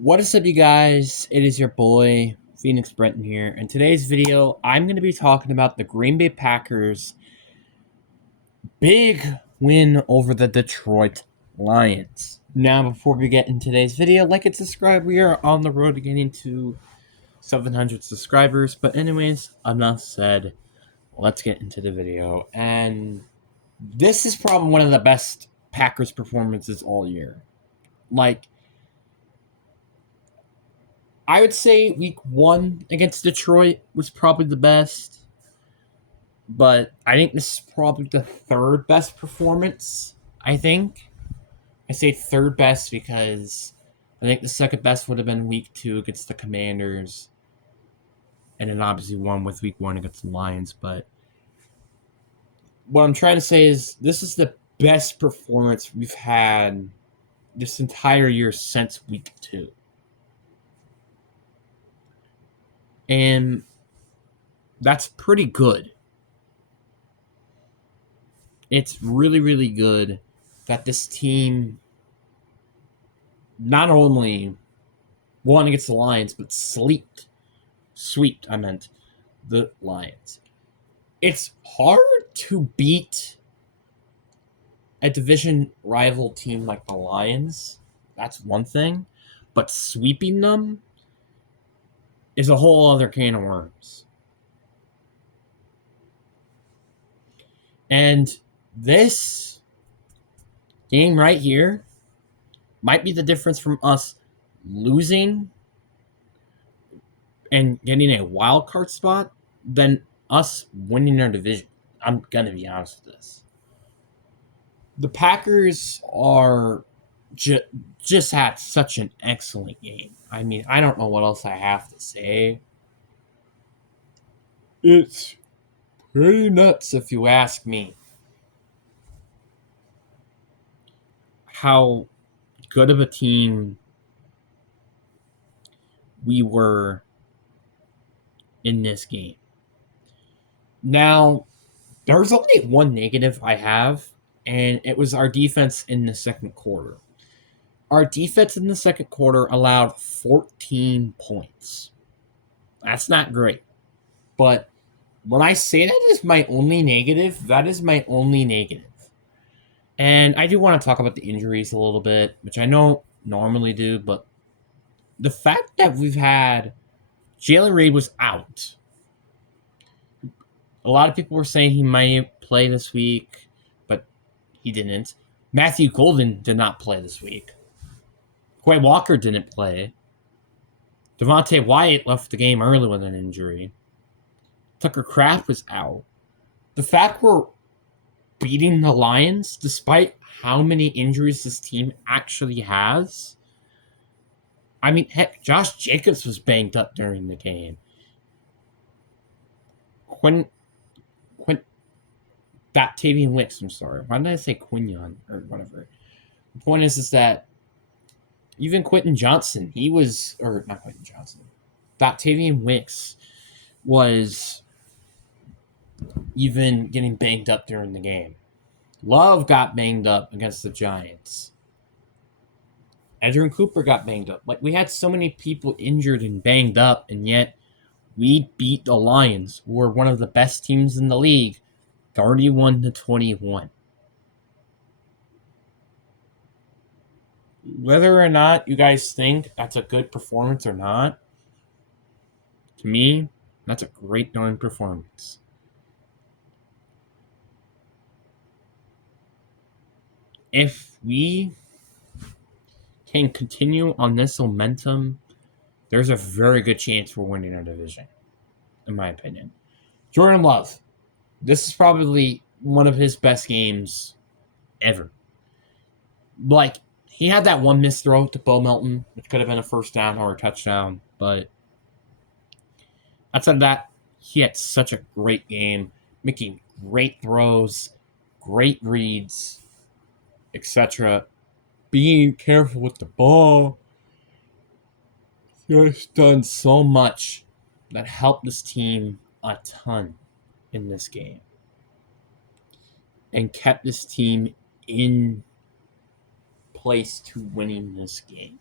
What is up, you guys? It is your boy, Phoenix Brenton here. In today's video, I'm going to be talking about the Green Bay Packers' big win over the Detroit Lions. Now, before we get in today's video, like and subscribe. We are on the road to getting to 700 subscribers. But anyways, enough said. Let's get into the video. And this is probably one of the best Packers performances all year. Like, I would say week one against Detroit was probably the best, but I think this is probably the third best performance. I think I say third best because I think the second best would have been week two against the Commanders, and then obviously one with week one against the Lions. But what I'm trying to say is this is the best performance we've had this entire year since week two. And that's pretty good. It's really, really good that this team not only won against the Lions, but swept, I meant, the Lions. It's hard to beat a division rival team like the Lions. That's one thing. But sweeping them is a whole other can of worms. And this game right here might be the difference from us losing and getting a wild card spot than us winning our division. I'm going to be honest with this. The Packers are just had such an excellent game. I mean, I don't know what else I have to say. It's pretty nuts if you ask me. How good of a team we were in this game. Now, there's only one negative I have, and it was our defense in the second quarter. Our defense in the second quarter allowed 14 points. That's not great. But when I say that is my only negative, that is my only negative. And I do want to talk about the injuries a little bit, which I don't normally do, but the fact that we've had Jalen Reed was out. A lot of people were saying he might play this week, but he didn't. Matthew Golden did not play this week. Quay Walker didn't play. Devontae Wyatt left the game early with an injury. Tucker Kraft was out. The fact we're beating the Lions, despite how many injuries this team actually has. I mean, heck, Josh Jacobs was banged up during the game. Tavian Wicks, I'm sorry. Why did I say Quinion or whatever? The point is that even Quentin Johnson, not Quentin Johnson, Tavian Wicks was even getting banged up during the game. Love got banged up against the Giants. Edgerrin Cooper got banged up. Like, we had so many people injured and banged up, and yet we beat the Lions, who are one of the best teams in the league, 31-21. Whether or not you guys think that's a good performance or not, to me, that's a great darn performance. If we can continue on this momentum, there's a very good chance we're winning our division, in my opinion. Jordan Love, this is probably one of his best games ever. Like, he had that one missed throw to Bo Melton, which could have been a first down or a touchdown, but outside of that, he had such a great game, making great throws, great reads, etc. Being careful with the ball. He's done so much that helped this team a ton in this game and kept this team in place to winning this game.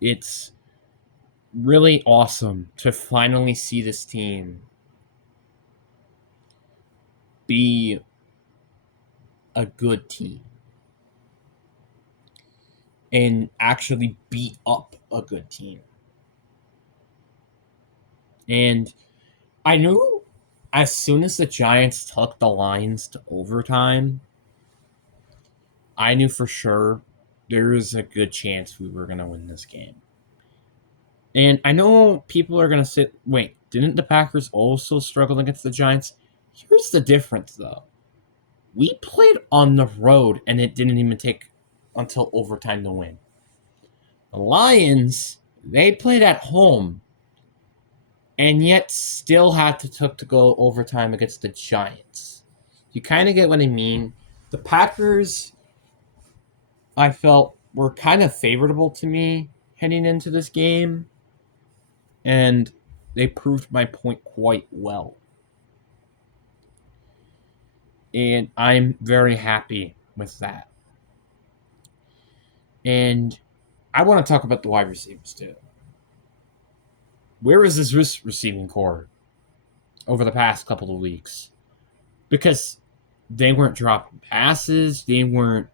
It's really awesome to finally see this team be a good team and actually beat up a good team. And I knew as soon as the Giants took the Lions to overtime, I knew for sure there was a good chance we were going to win this game. And I know people are going to say, wait, didn't the Packers also struggle against the Giants? Here's the difference, though. We played on the road, and it didn't even take until overtime to win. The Lions, they played at home, and yet still had to go overtime against the Giants. You kind of get what I mean. The Packers, I felt, were kind of favorable to me heading into this game, and they proved my point quite well. And I'm very happy with that. And I want to talk about the wide receivers too. Where is this receiving core over the past couple of weeks? Because they weren't dropping passes, they weren't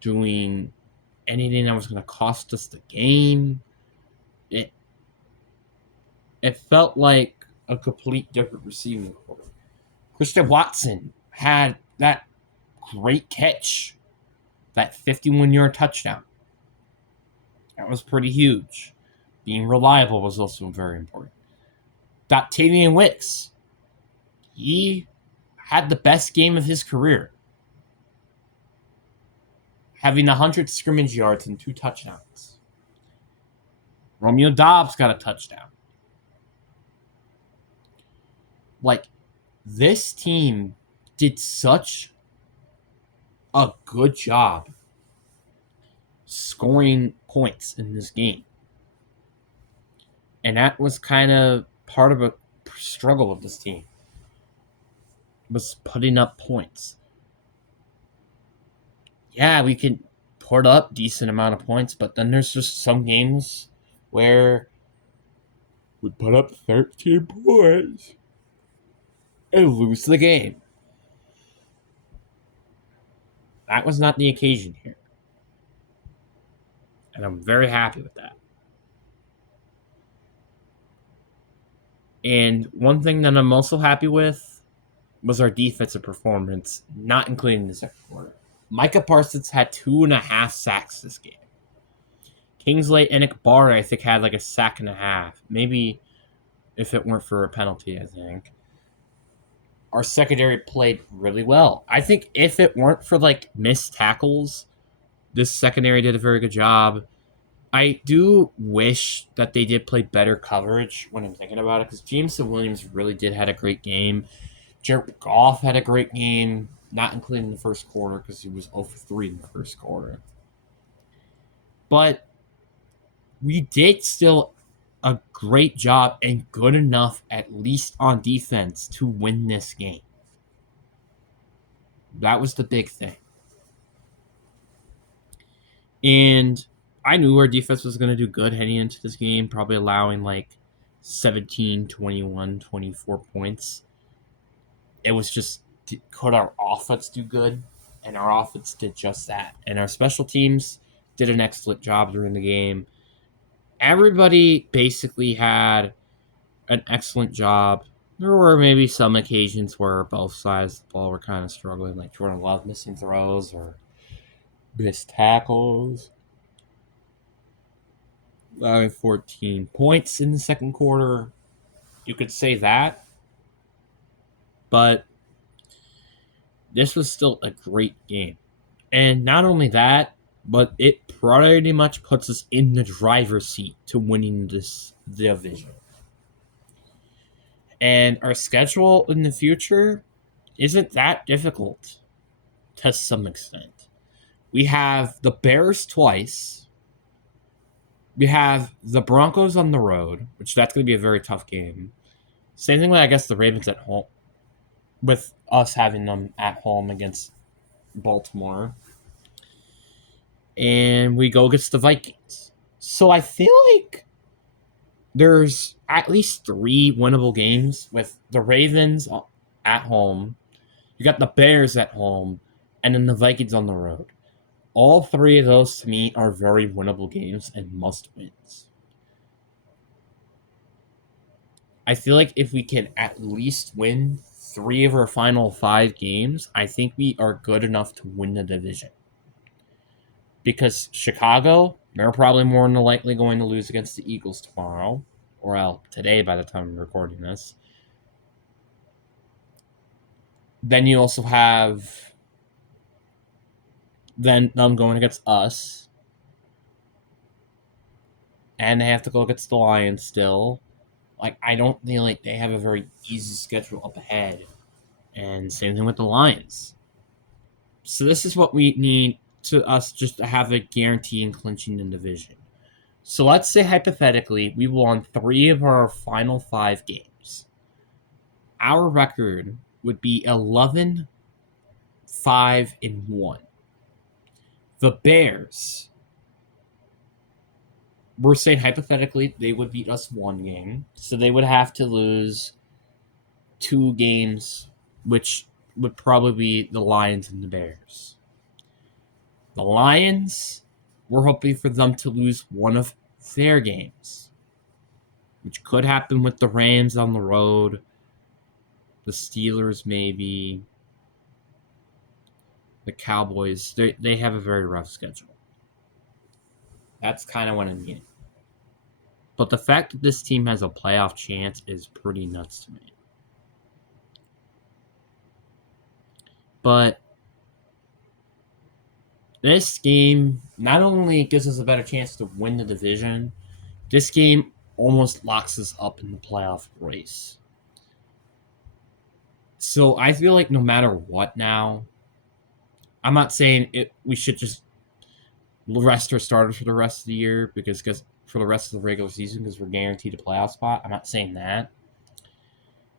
doing anything that was going to cost us the game. It felt like a complete different receiving core. Christian Watson had that great catch, that 51-yard touchdown. That was pretty huge. Being reliable was also very important. Octavian Wicks, he had the best game of his career, having 100 scrimmage yards and 2 touchdowns. Romeo Doubs got a touchdown. Like, this team did such a good job scoring points in this game. And that was kind of part of a struggle of this team, was putting up points. Yeah, we can put up decent amount of points, but then there's just some games where we put up 13 points and lose the game. That was not the occasion here. And I'm very happy with that. And one thing that I'm also happy with was our defensive performance, not including the second quarter. Micah Parsons had 2.5 sacks this game. Kingsley Enikbari, I think, had like a sack and a half. Maybe if it weren't for a penalty, I think. Our secondary played really well. I think if it weren't for like missed tackles, this secondary did a very good job. I do wish that they did play better coverage when I'm thinking about it, because Jameson Williams really did had a great game. Jared Goff had a great game, not including the first quarter because he was 0 for 3 in the first quarter. But we did still a great job and good enough, at least on defense, to win this game. That was the big thing. And I knew our defense was going to do good heading into this game, probably allowing like 17, 21, 24 points. It was just, could our offense do good? And our offense did just that. And our special teams did an excellent job during the game. Everybody basically had an excellent job. There were maybe some occasions where both sides of the ball were kind of struggling, like Jordan Love missing throws or missed tackles. Allowing 14 points in the second quarter. You could say that. But this was still a great game. And not only that, but it pretty much puts us in the driver's seat to winning this division. And our schedule in the future isn't that difficult to some extent. We have the Bears twice. We have the Broncos on the road, which that's going to be a very tough game. Same thing with, I guess, the Ravens at home, with us having them at home against Baltimore. And we go against the Vikings. So I feel like there's at least 3 winnable games with the Ravens at home. You got the Bears at home, and then the Vikings on the road. All 3 of those to me are very winnable games and must wins. I feel like if we can at least win 3 of our final 5 games, I think we are good enough to win the division. Because Chicago, they're probably more than likely going to lose against the Eagles tomorrow, or today by the time I'm recording this. Then you also have them going against us, and they have to go against the Lions still. Like, I don't feel like they have a very easy schedule up ahead. And same thing with the Lions. So this is what we need to us just to have a guarantee in clinching the division. So let's say hypothetically we won 3 of our final 5 games. Our record would be 11-5-1. The Bears, we're saying hypothetically they would beat us 1 game, so they would have to lose 2 games, which would probably be the Lions and the Bears. The Lions, we're hoping for them to lose one of their games, which could happen with the Rams on the road, the Steelers maybe, the Cowboys. They have a very rough schedule. That's kind of what I'm getting. But the fact that this team has a playoff chance is pretty nuts to me. But this game not only gives us a better chance to win the division, this game almost locks us up in the playoff race. So I feel like no matter what now, I'm not saying we should just rest our starters for the rest of the year because for the rest of the regular season because we're guaranteed a playoff spot. I'm not saying that.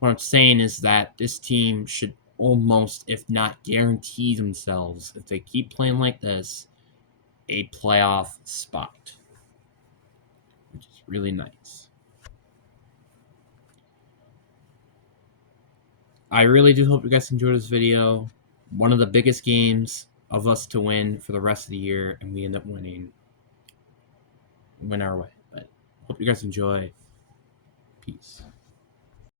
What I'm saying is that this team should almost, if not guarantee themselves, if they keep playing like this, a playoff spot, which is really nice. I really do hope you guys enjoyed this video. One of the biggest games of us to win for the rest of the year, and we end up winning. Win our way. But hope you guys enjoy. Peace.